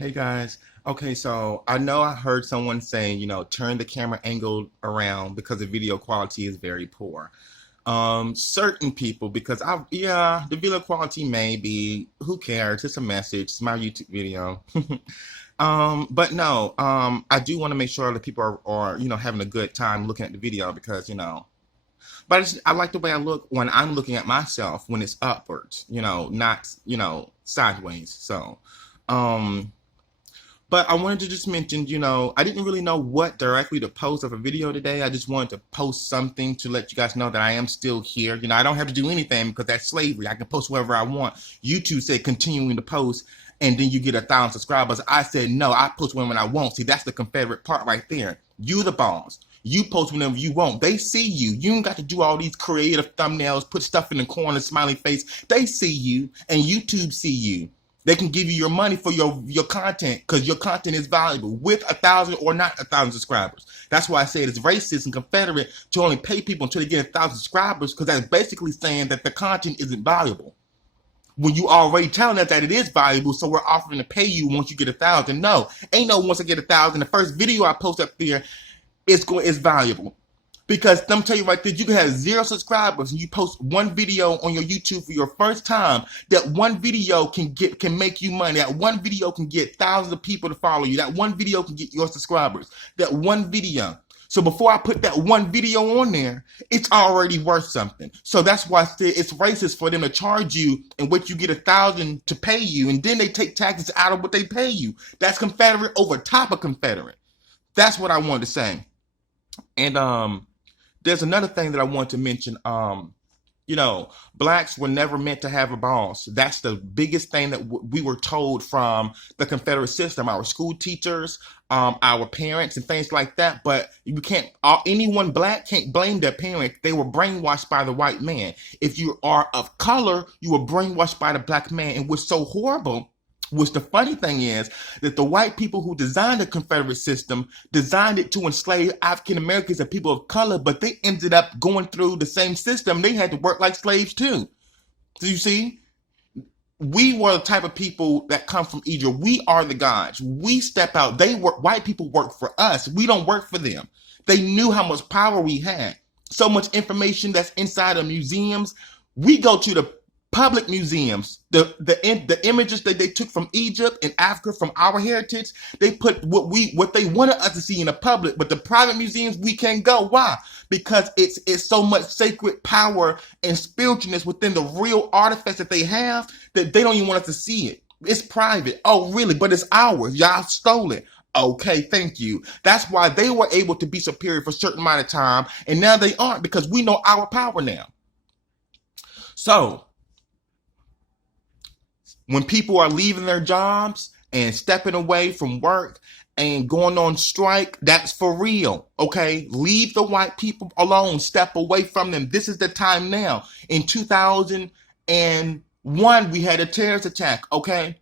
Hey guys. Okay, so I know I heard someone saying, turn the camera angle around because the video quality is very poor. Certain people, because yeah, the video quality may be, who cares? It's a message. It's my YouTube video. But no, I do want to make sure that people are having a good time looking at the video because, but I like the way I look when I'm looking at myself when it's upwards, not, sideways. So, um, but I wanted to just mention, I didn't really know what directly to post of a video today. I just wanted to post something to let you guys know that I am still here. I don't have to do anything because that's slavery. I can post whatever I want. YouTube said continuing to post, and then you get 1,000 subscribers. I said no, I post when I want. See, that's the Confederate part right there. You the boss. You post whenever you want. They see you. You ain't got to do all these creative thumbnails, put stuff in the corner, smiley face. They see you, and YouTube see you. They can give you your money for your content because your content is valuable with 1,000 or not 1,000 subscribers. That's why I say it's racist and Confederate to only pay people until they get 1,000 subscribers because that's basically saying that the content isn't valuable. When you already telling us that it is valuable, so we're offering to pay you once you get 1,000. No, ain't no once I get 1,000. The first video I post up there is valuable. Because I'm tell you right there, you can have 0 subscribers and you post one video on your YouTube for your first time. That one video can make you money. That one video can get thousands of people to follow you. That one video can get your subscribers. That one video. So before I put that one video on there, it's already worth something. So that's why I said it's racist for them to charge you and what you get 1,000 to pay you, and then they take taxes out of what they pay you. That's Confederate over top of Confederate. That's what I wanted to say. And there's another thing that I want to mention. Blacks were never meant to have a boss. That's the biggest thing that we were told from the Confederate system, our school teachers, our parents, and things like that. But you can't, anyone black can't blame their parents. They were brainwashed by the white man. If you are of color, you were brainwashed by the black man. And what's so horrible, which the funny thing is that the white people who designed the Confederate system designed it to enslave African Americans and people of color, but they ended up going through the same system. They had to work like slaves too. So you see, we were the type of people that come from Egypt. We are the gods. We step out. They work. White people work for us. We don't work for them. They knew how much power we had. So much information that's inside of museums. We go to the public museums, the images that they took from Egypt and Africa from our heritage, they put what they wanted us to see in the public, but the private museums we can't go. Why? Because it's so much sacred power and spiritualness within the real artifacts that they have that they don't even want us to see it. It's private. Oh, really? But it's ours. Y'all stole it. Okay, thank you. That's why they were able to be superior for a certain amount of time, and now they aren't because we know our power now. So when people are leaving their jobs and stepping away from work and going on strike, that's for real, okay? Leave the white people alone. Step away from them. This is the time now. In 2001, we had a terrorist attack, okay?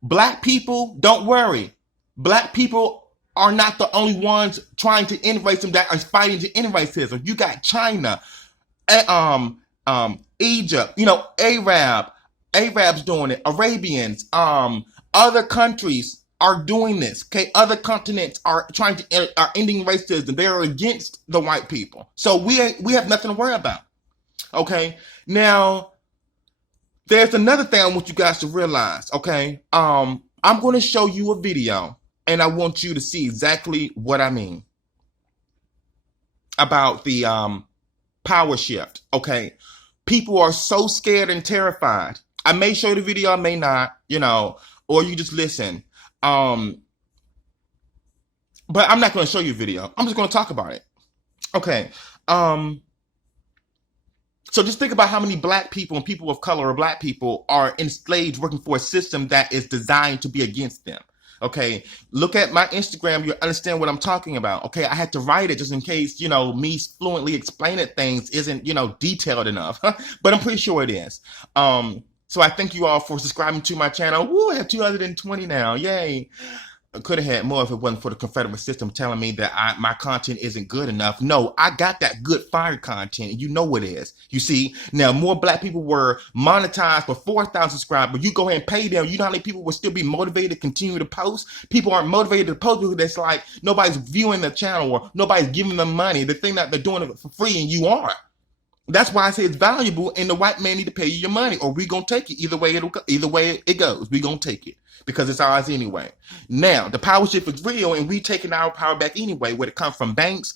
Black people, don't worry. Black people are not the only ones trying to end racism that are fighting to end racism. You got China, Egypt, Arabs doing it, Arabians, other countries are doing this. Okay, other continents are are ending racism. They are against the white people. So we have nothing to worry about. Okay, now there's another thing I want you guys to realize. Okay, I'm going to show you a video, and I want you to see exactly what I mean about the power shift. Okay, people are so scared and terrified. I may show the video, I may not, or you just listen. But I'm not going to show you a video. I'm just going to talk about it. Okay. So just think about how many black people and people of color or black people are enslaved working for a system that is designed to be against them. Okay, look at my Instagram. You understand what I'm talking about. Okay, I had to write it just in case, me fluently explaining things isn't, detailed enough. But I'm pretty sure it is. So I thank you all for subscribing to my channel. Woo, I have 220 now. Yay. could have had more if it wasn't for the Confederate system telling me that my content isn't good enough. No, I got that good fire content, and you know it is. You see, now more black people were monetized for 4,000 subscribers. You go ahead and pay them. You know how many people will still be motivated to continue to post? People aren't motivated to post because it's like nobody's viewing the channel or nobody's giving them money. The thing that they're doing it for free, and you are. That's why I say it's valuable, and the white man need to pay you your money, or we gonna take it. Either way it goes, we gonna take it because it's ours anyway. Now the power shift is real, and we taking our power back anyway. Whether it comes from banks,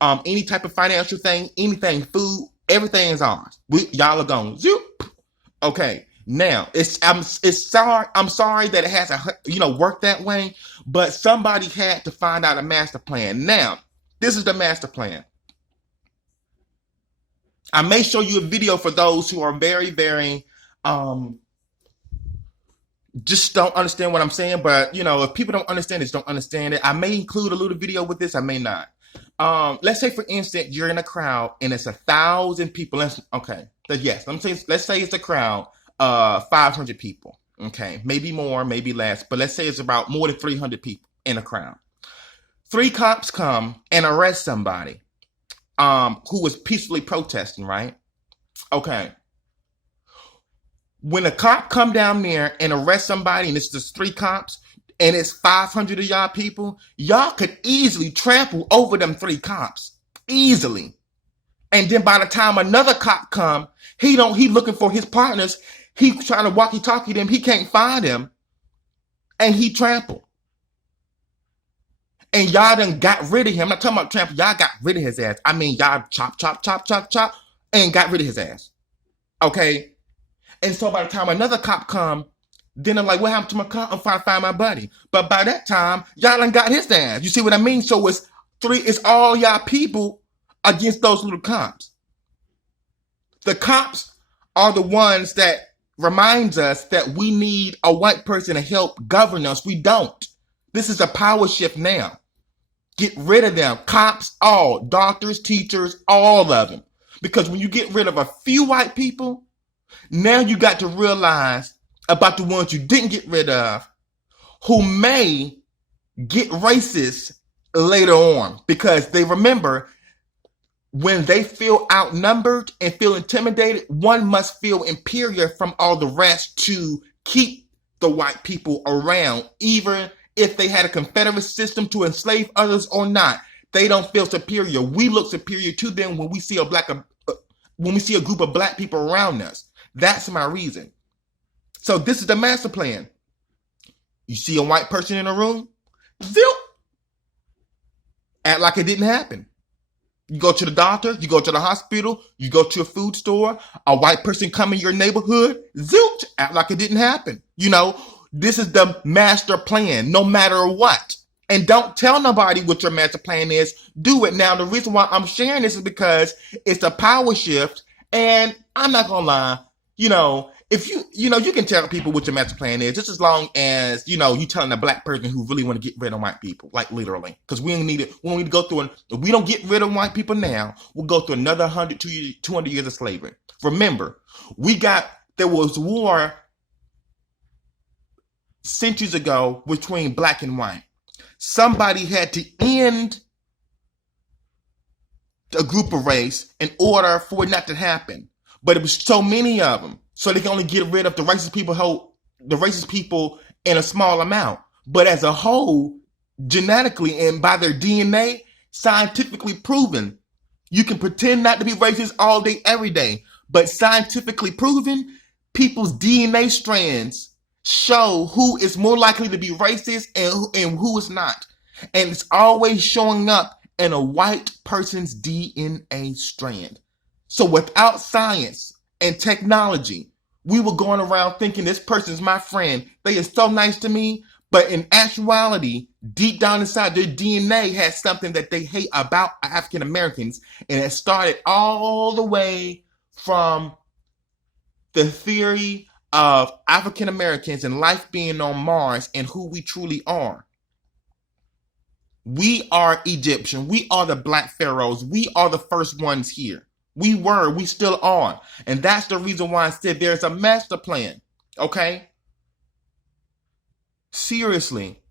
any type of financial thing, anything, food, everything is ours. Y'all are gone. Zoop. Okay. Now I'm sorry that it hasn't worked that way, but somebody had to find out a master plan. Now this is the master plan. I may show you a video for those who are very, very, just don't understand what I'm saying. But, if people don't understand it, don't understand it. I may include a little video with this. I may not. Let's say, for instance, you're in a crowd and it's 1,000 people. Let's say it's a crowd, 500 people. Okay. Maybe more, maybe less. But let's say it's about more than 300 people in a crowd. 3 cops come and arrest somebody. Who was peacefully protesting, right? Okay. When a cop come down there and arrest somebody, and it's just 3 cops, and it's 500 of y'all people, y'all could easily trample over them 3 cops. Easily. And then by the time another cop come, he looking for his partners. He trying to walkie-talkie them. He can't find them. And he trampled. And y'all done got rid of him. I'm not talking about trample. Y'all got rid of his ass. I mean, y'all chop, and got rid of his ass. Okay? And so by the time another cop come, then I'm like, what happened to my cop? I'm trying to find my buddy. But by that time, y'all done got his ass. You see what I mean? So it's all y'all people against those little cops. The cops are the ones that reminds us that we need a white person to help govern us. We don't. This is a power shift now. Get rid of them. Cops, all. Doctors, teachers, all of them. Because when you get rid of a few white people, now you got to realize about the ones you didn't get rid of who may get racist later on. Because they remember when they feel outnumbered and feel intimidated, one must feel inferior from all the rest to keep the white people around, even if they had a Confederate system to enslave others or not. They don't feel superior. We look superior to them when we see a group of black people around us. That's my reason. So this is the master plan. You see a white person in a room, zip, act like it didn't happen. You go to the doctor, you go to the hospital, you go to a food store, a white person come in your neighborhood, zilch, act like it didn't happen. This is the master plan, no matter what. And don't tell nobody what your master plan is. Do it. Now, the reason why I'm sharing this is because it's a power shift. And I'm not going to lie, if you can tell people what your master plan is, just as long as, you telling a black person who really want to get rid of white people, like literally. Because we don't need to go through, if we don't get rid of white people now, we'll go through another 100, 200 years of slavery. Remember, there was war centuries ago between black and white. Somebody had to end a group of race in order for it not to happen. But it was so many of them, so they can only get rid of the racist people in a small amount. But as a whole, genetically and by their DNA, scientifically proven, you can pretend not to be racist all day, every day. But scientifically proven, people's DNA strands show who is more likely to be racist and who is not. And it's always showing up in a white person's DNA strand. So without science and technology, we were going around thinking this person's my friend. They are so nice to me. But in actuality, deep down inside, their DNA has something that they hate about African Americans. And it started all the way from the theory of African Americans and life being on Mars and who we truly are. We are Egyptian. We are the black pharaohs. We are the first ones here. We still are. And that's the reason why I said there's a master plan. Okay? Seriously.